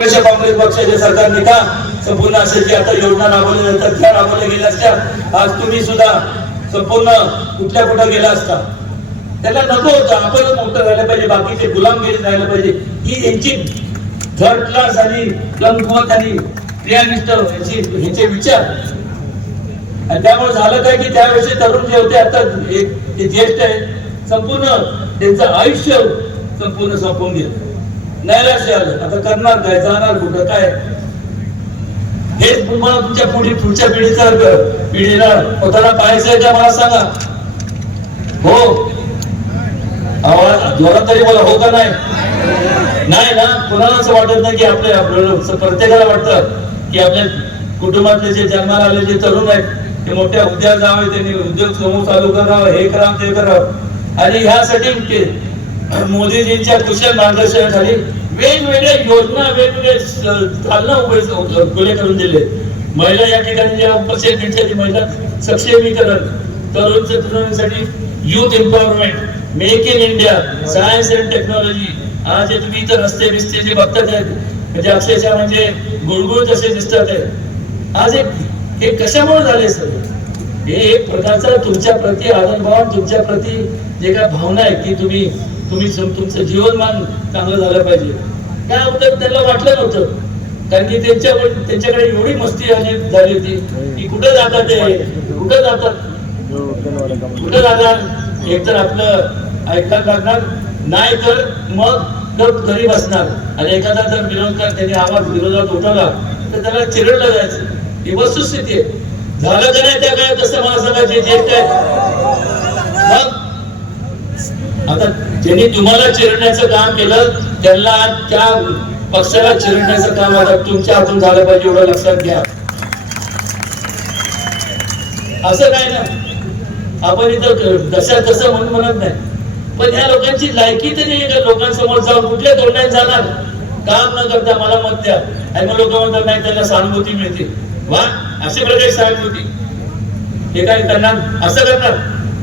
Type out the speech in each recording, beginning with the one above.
काँग्रेस पक्षाचे सरकारने का संपूर्ण असे जी आता योजना राबवल्या जातात त्या राबवल्या गेल्या असत्या. आज तुम्ही सुद्धा संपूर्ण कुठल्या कुठं गेला असता. त्याला नको होतं. आपण मोठं झालं पाहिजे. बाकीचे गुलामगिरी राहिलं पाहिजे. ही यांची थर्ड क्लास आणि कमकुवत आणि क्रियानिष्ठ याची ह्याचे विचार. आणि त्यामुळे झालं काय की त्यावेळेस तरुण जे होते आता एक ज्येष्ठ आहे संपूर्ण त्यांचं आयुष्य संपूर्ण संपून गेलं. नैराश्य आलं. आता करणार काय? जाणार कुठं? काय? हेच तुम्हाला तुमच्यापुढे पुढच्या पिढीचा पिढीला स्वतःला पाहायचं आहे का मला सांगा हो. आवाज जोरात तरी मला हो का नाही? नाही ना? कोणाला असं वाटत नाही की आपले आपल्याला प्रत्येकाला वाटतं की आपल्या कुटुंबातले जे जन्माला आले जे तरुण आहेत ते मोठ्या उद्योग जावे त्यांनी उद्योग समूह चालू करावं हे करावं ते करावं. आणि ह्यासाठी मोदीजींच्या कुशल मार्गदर्शनाखाली वेगवेगळ्या योजना वेगवेगळे चालना उभे खुले करून दिले. महिला या ठिकाणी ज्या उपस्थित महिला सक्षमीकरण तरुण तरुणांसाठी youth empowerment make in India science and technology आज जे तुम्ही इथं रस्ते बिस्ते जे बघतात म्हणजे अक्षरशः म्हणजे गुळगुळ तसे दिसतात आज एक हे कशामुळे झाले सर? हे एक प्रकारचा तुमच्या प्रती आदरभाव तुमच्या प्रती जे काय भावना आहे की तुम्ही तुम्ही तुमचं जीवनमान चांगलं झालं पाहिजे. त्या अगोदर त्यांना वाटलं नव्हतं. कारण की त्यांच्या त्यांच्याकडे एवढी मस्ती आली झाली होती की कुठं जातात ते? कुठं जातात? कुठं जाणार एक तर आपलं ऐकायला लागणार. नाही तर मग तर घरी बसणार. आणि एखादा जर विरोध कर त्यांनी आवाज विरोधात उठवला तर त्याला चिरडलं जायचं. ही वस्तुस्थिती आहे. झालं का नाही त्या काय तसं मला सांगा जे काय मग आता ज्यांनी तुम्हाला चिरण्याचं काम केलं त्यांना त्या पक्षाला चिरण्याचं काम आता तुमच्या हातून झालं पाहिजे एवढं लक्षात घ्या. असं काय ना आपण इथं जशा तसं म्हणून म्हणत नाही. पण ह्या लोकांची लायकी तरी लोकांसमोर जाऊन कुठल्या तोंडाने जाणार? काम न करता मला मत द्या. आणि मग लोक म्हणतात नाही त्यांना सहानुभूती मिळते. वा अशा प्रकारे सहानुभूती. हे काय त्यांना असं करणार?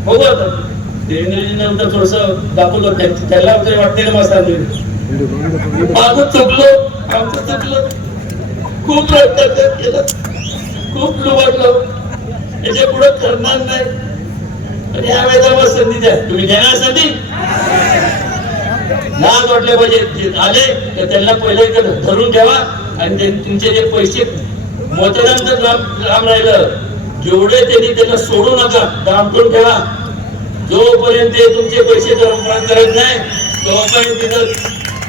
हो, हो आता. देवेंद्रजींना नंतर थोडस दाखवलं त्याला तरी वाटते ना मला सहानुभूती माझं चुकलो आमचं चुकलं. खूप रक्ताचं केलं. खूप लुबडलो. याच्यापुढे करणार नाही. आणि या वेळेला मग संधी द्या. तुम्ही देणार संधी? लाज वाटले पाहिजे. आले तर त्यांना पहिले धरून ठेवा. आणि ते तुमचे जे पैसे मतदान तर लांब राहिलं. जेवढे त्यांनी त्यांना सोडू नका दामटून ठेवा. जोपर्यंत ते तुमचे पैसे जमा करत नाही तोपर्यंत तिथं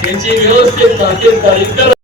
त्यांची व्यवस्थित ताकीद तारीख करा.